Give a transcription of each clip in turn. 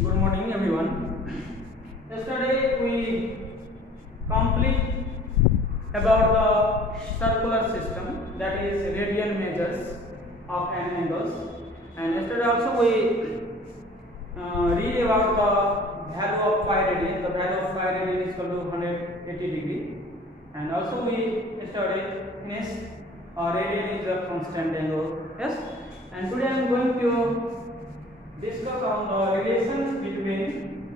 Good morning, everyone. Yesterday we complete about the circular system, that is radian measures of an angles, and yesterday also we read about the value of phi radian. The value of phi radian is equal to 180 degree, and also we yesterday finished radian is a constant angle. Yes, and today I am going to discuss on the relations between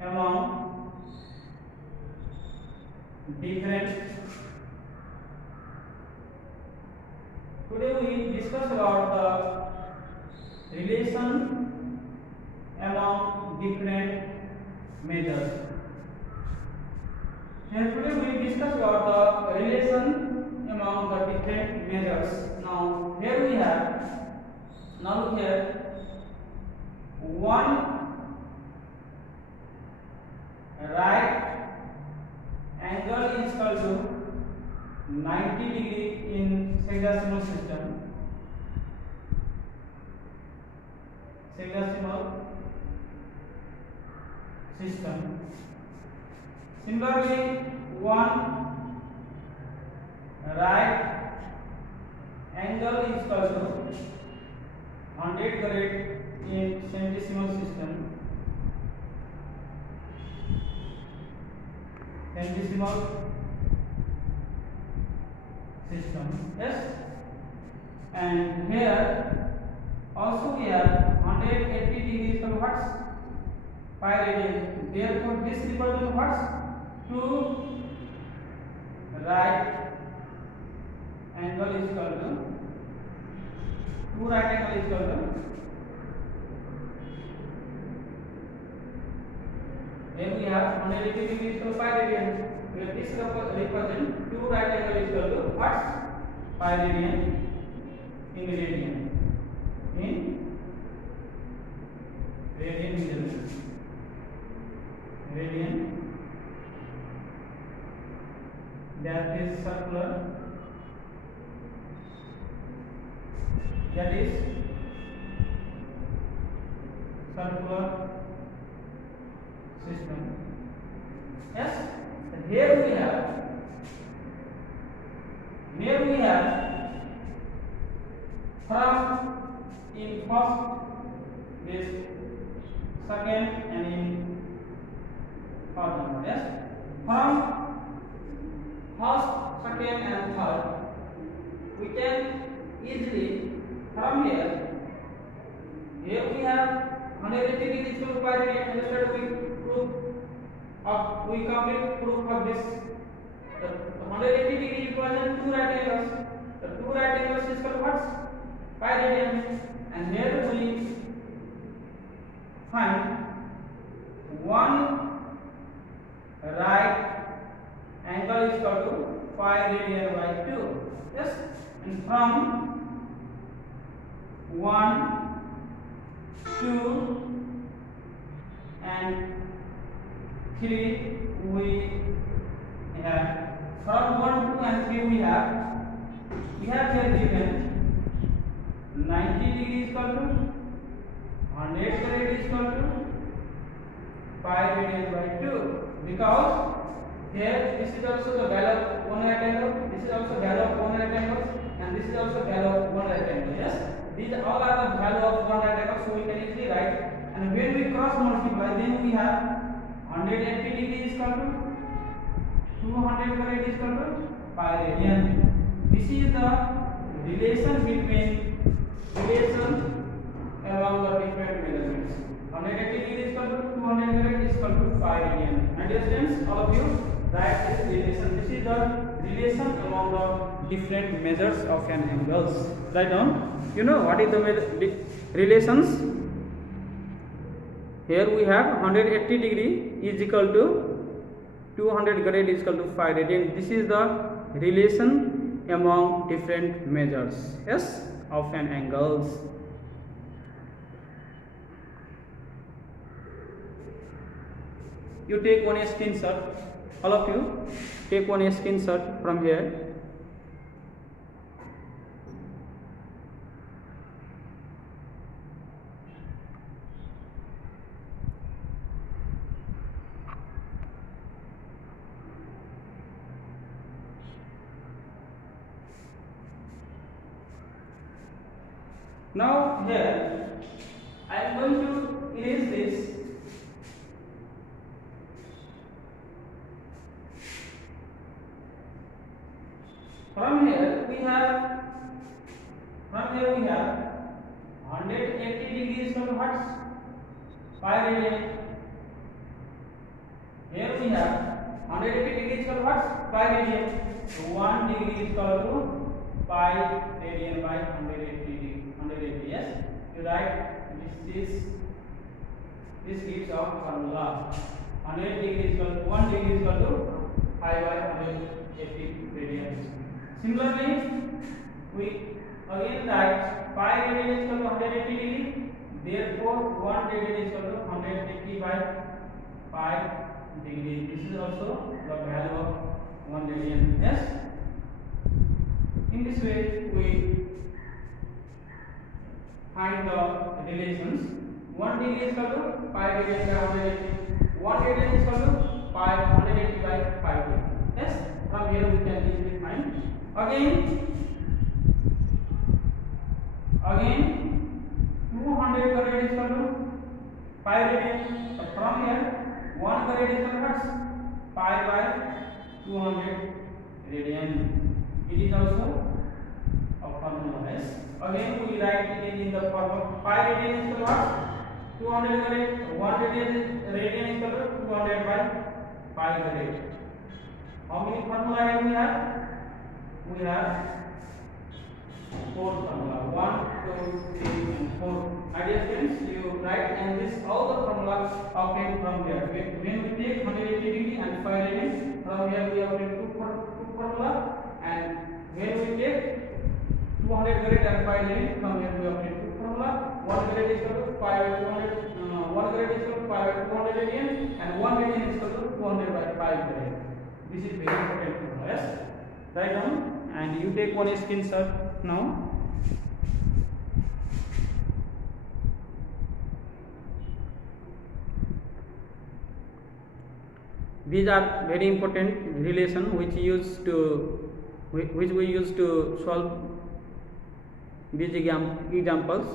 among different. Today we discuss about the relation among different measures. And today we discuss about the relation among the different measures. Now here we have, now look here, one right angle is equal to 90 degree in sexagesimal system. Similarly, one right angle is equal to 100 grade in centesimal system. Yes, and here also we have 180 degree equal to what? Pi radian. Therefore, this is equal to what? 2 right angle is equal to 2 right angle is equal to, then we have 180 degree is equal to pi radian. Where this represent 2 right angle is equal to what? Pi radian in radian. Radian, that is circular, system. Yes, and here we have from in first, this second, and in third number. Yes, from first, second, and third, we can easily from here we have 180 degree is equal to pi radian. We complete proof of this. The 180 degree represents 2 right angles. The 2 right angles is equal to what? Pi radian. And here we find one right angle is equal to pi radian by 2. Yes, and from 1, 2, and 3 we have, from 1, 2, and 3 we have here given 90 degree is equal to 100 grade is equal to pi radian by 2, because here this is also the value of one right angle, this is also value of one right angle, and this is also value of one right angle. Yes, these all are the value of one right angle, so we can easily write. And when we cross multiply, then we have 180 degree is equal to 200 grade is equal to pi radian. This is the relation among the different measurements. 180 degree is equal to 200 grade is equal to pi radian. Understands all of you? Write this relation. This is the relation among the different measures of an angles. Write down. You know what is the relations? Here we have 180 degree is equal to 200 grade is equal to pi radian. This is the relation among different measures, yes, of an angles. You take one screenshot, all of you take one screenshot from here. Now here I am going to erase this. From here we have 180 degrees from what? Pi radian. Here we have 180 degrees from what? Pi radian. So 1 degree is equal to pi radian by 180. Yes, you write this gives our formula. 180 degree is equal to 1 degree is equal to pi by 180 radian. Similarly, we again write pi radian is equal to 180 degree. Therefore, 1 radian is equal to 180 by pi degree. This is also the value of 1 radian. Yes. In this way, we find the relations. 1 degree is equal to pi radian by 180. 1 radian is equal to pi 180 by pi degree. Yes. From here we can easily find. Again 200 radian is equal to pi radian. So from here 1 radian is equal to what? Pi by 200 radian. It is also a formula. Yes. Again we write it in the formula. Pi radian is equal to what? 200 radian. 1 radian is equal to 200 by pi radian. How many formula here we have? We have 4 formula. 1, 2, 3, and 4. My dear friends, you write and this all the formula obtained from here. When we take 180 degree and pi radian, from here we obtain two formula, and when we take 200 grade and pi radian, from here we obtain two formula. 1 grade is equal to pi by 200. 1 grade is equal to pi by 200 radian, and 1 radian is equal to 200 by pi radian. This is very important formula. Yes. Write down and you take one screenshot now. These are very important relation which we use to solve these examples.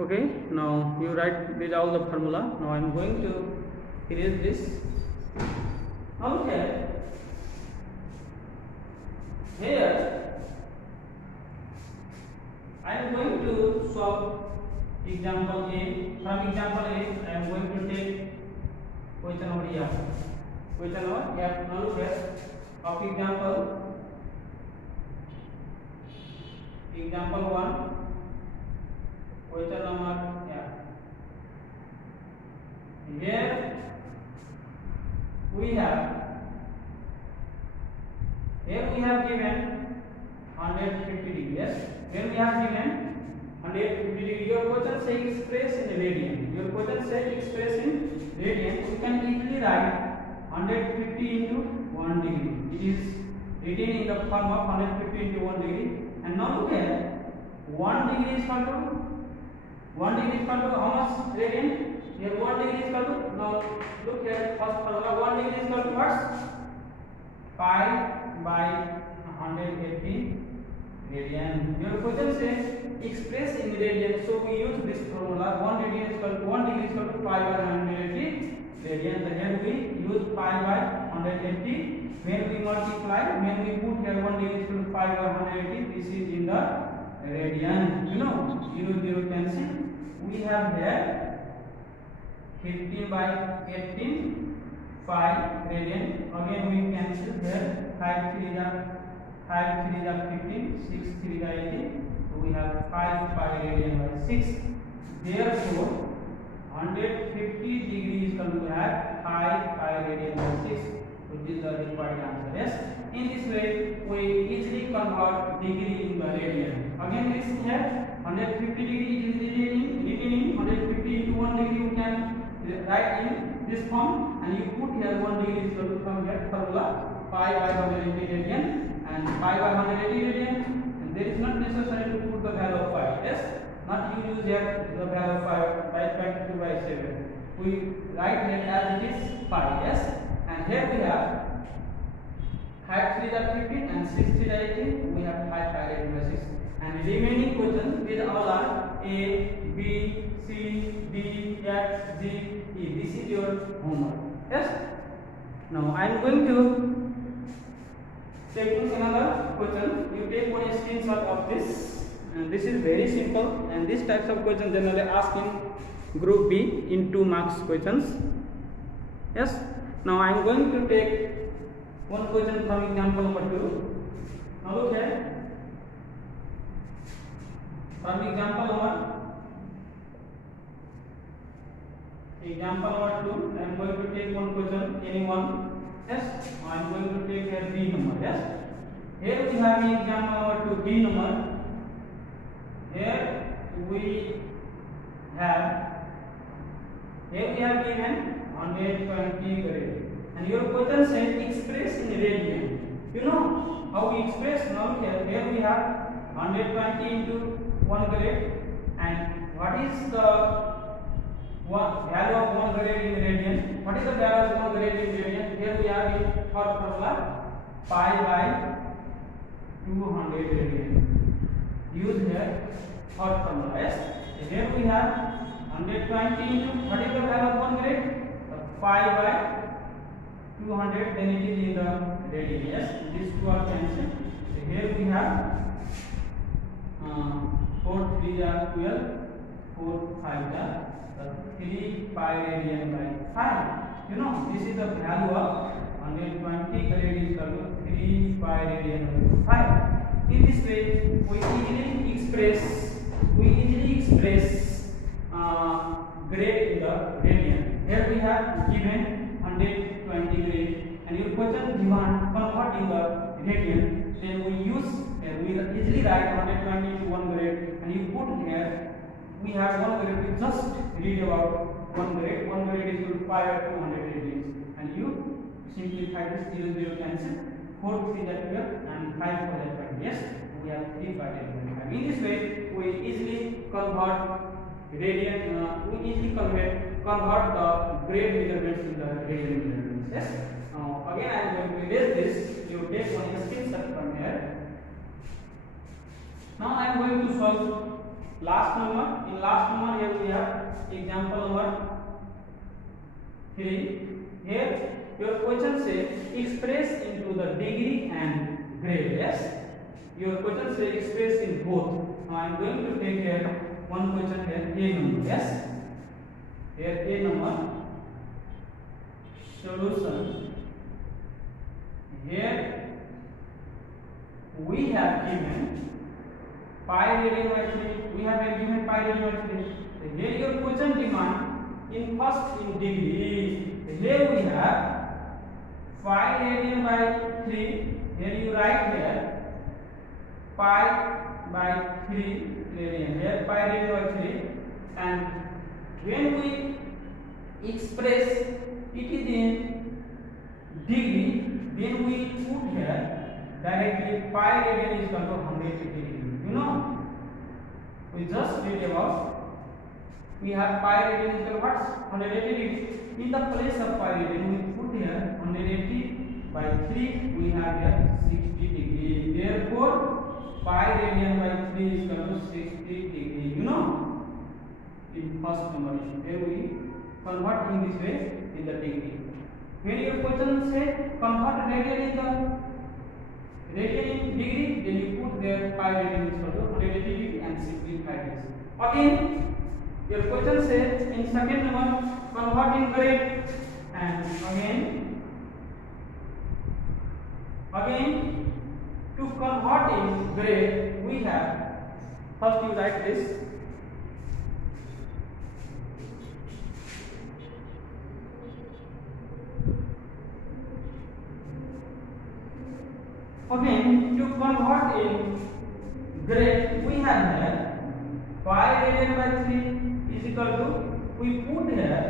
Okay, now you write these all the formula. Now I am going to erase this. Now look here I am going to solve example A. From example A, I am going to take question number F. Question number F. Now look here. Of example 1. Question number F. Here we have given 150 degree. Yes. Here we have given 150 degree. Your question say express in radian. Your question say express in radian. You can easily write 150 into 1 degree. It is written in the form of 150 into 1 degree. And now look here. 1 degree is equal to how much radian? Here 1 degree is equal to, now look here, first formula, 1 degree is equal to what? Pi by 180 radian. Your question says express in radian, so we use this formula. 1 degree is equal to pi by 180 radian. So here we use pi by 180. When we multiply, when we put here 1 degree is equal to pi by 180, this is in the radian. You know, 0 cancel. We have here 15 by 18 5 radian. Again we cancel here. 5 3 is 15, 6 3 is 18. So we have 5 pi radian by 6. Therefore 150 degree is going to have 5 pi radian by 6. So this is the required answer. Yes. In this way we easily convert degree in the radian. Again listen here. 150 degree is written in 150 into 1 degree. You can write in this form, and you put here 1 degree is equal to from that formula pi by 180 radian and pi by 180 radian, and there is not necessary to put the value of pi. Yes, not you use here the value of pi by 22 by 7. We write here as it is pi. Yes, and here we have 5 3 are 15 and 6 3 are 18. We have 5 pi radian by 6. And remaining questions with all are A, B, C, D, F, G, E. This is your homework. Yes. Now I am going to taking another question. You take one screenshot of this. And this is very simple. And this types of question generally asked in Group B in 2 marks questions. Yes. Now I am going to take one question from example number 2. Now look here. From example number 2, I am going to take one question, anyone. Yes, I am going to take here B number. Yes, here we have example number 2, B number. Here we have given 120 grade, and your question says express in radian. You know how we express now? Here we have 120 into 1 grade, and what is the value of 1 grade in radian? What is the value of 1 grade in radian? Here we have it for formula pi by 200 radian. Use here for formula. Yes. Here we have 120 into what is the value of 1 grade? Pi by 200. Then it is in the radian. Yes. These two are cancelled. So here we have 4 3 are 12, 4 5 are 3 pi radian by 5. You know, this is the value of 120 grade is equal to 3 pi radian by 5. In this way, we easily express grade in the radian. Here we have given 120 grade, and your question demand convert in the radian. Then we easily write 120 to 1 grade, and you put here we have 1 grade. We just read about 1 grade. 1 grade is equal to pi by 200 radians, and you simplify this 0 0 cancel. 4 3 that 12 and 5 4 that 5. Yes, we have 3 pi radian. In this way, we easily convert radian. We easily convert the grade measurements in the radian measurements. Yes. Now again I am going to erase this. You take one screenshot from here. Now I am going to solve last number. In last number, here we have example number 3. Here your question says express into the degree and grade. Yes, your question says express in both. Now I am going to take here one question here, A number. Yes, here A number solution. Here we have given pi radian by 3. We have given pi radian by 3. Here your question demand in first in degree. Here we have pi radian by 3. Here you write here pi by 3 radian. Here pi radian by 3, and when we express it is in degree, then we put here directly pi radian is equal to 180 degree. You know, we just read about we have pi radian is equal to what? 180 degree. In the place of pi radian, we put here 180 by 3. We have here 60 degree. Therefore, pi radian by 3 is equal to 60 degree. You know, in first number, here we convert in this way in the degree. When your question say convert radian in the radian in degree, then you put there pi radian is equal to 180 degree and 65 degrees. Again, your question says in second number convert in grade, and again to convert in grade we have first you write this. Again to convert in grade we have here pi radian by 3 is equal to, we put here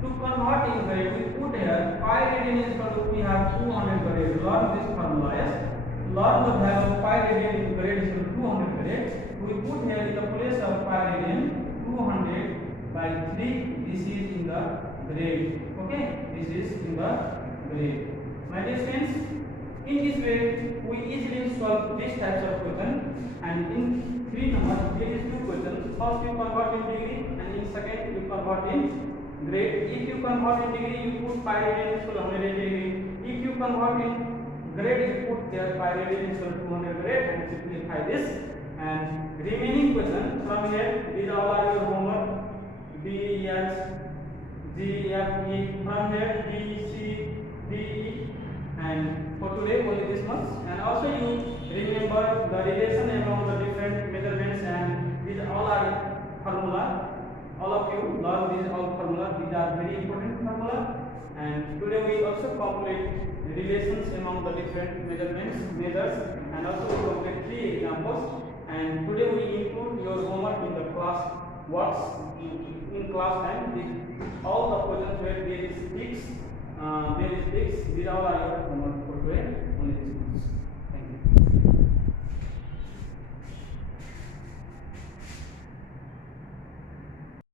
to convert in grade, we put here pi radian is equal to, we have 200 grade. Learn this formula. Yes, learn the value of pi radian in grade is equal to 200 grade. We put here in the place of pi radian 200 by 3. This is in the grade. Okay, this is in the grade. My dear friends, In this way, we easily solve these types of question. And in 3 numbers, there is 2 questions. First you convert in degree, and in second you convert in grade. If you convert in degree, you put pi radian equal 100 degree. If you convert in grade, you put there pi radian equal 200 grade and simplify this. And remaining question from here, these all are your homework. B, H, G, F, E. From here, B, C, D, E. And for today only this much. And also you remember the relation among the different measurements, and these all are formula. All of you learn these all formula. These are very important formula. And today we also complete relations among the different measures, and also we complete 3 examples. And today we include your homework in the class works in class time. All the questions where there is fixed, these all are your homework for today. Only this.